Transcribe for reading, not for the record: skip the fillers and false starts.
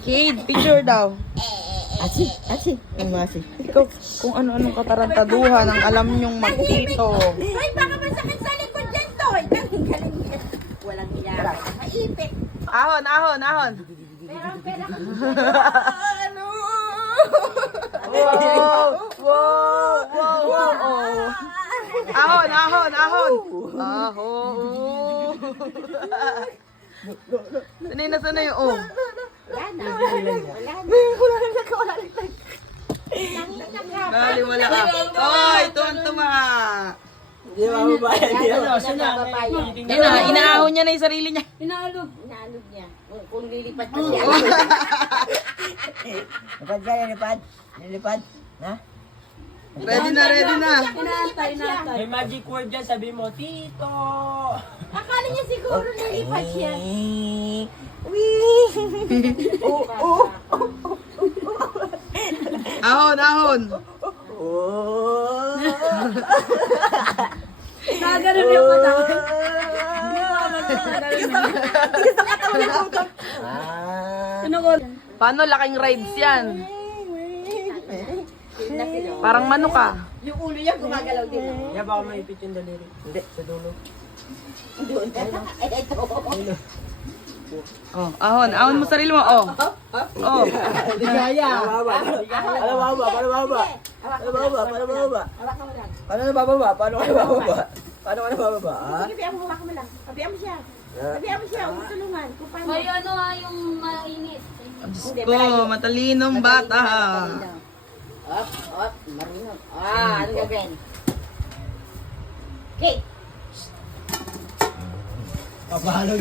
Kid, picture daw. Asi. Ang masi. Ikaw, kung ano-anong katarantaduhan ang alam nyong magtito. Toy, baka masakit sa likod dyan, Toy. Galing yan. Walang niya. Maipit. Ahon. Pero, Ano? Wow. Ahon. Sanay yung oh. wala na. Wala ka. Oy, tuwan-tuwa. Hindi mababayad. Inaahon niya na yung sarili niya. Inaalog niya. Kung lilipat pa siya. Lipad ka, nilipad. Ha? Ready na. Inaantay. May magic word dyan, sabi mo, Tito! Akala niya siguro lilipat siya. Ahon. Nagano'n yung mata. Paano laking rides yan? Parang manok ah. Yung ulo niya gumagalaw din. Yan, baka maipit yung daliri. Hindi, sa dulo. Doon. Ito. Oh, ahon mo sarili mo. Oh. Ligaya! Paano bababa? Hawak mo lang. Paano nabababa? Paano ka nabababa? Ha? Habihan mo lang. Habihan mo siya. Huwag tulungan. Kung paano. May ano nga yung mainit. Diyos ko, matalinong bata. Op, marunong. Ano gagawin? Okay. Papahalo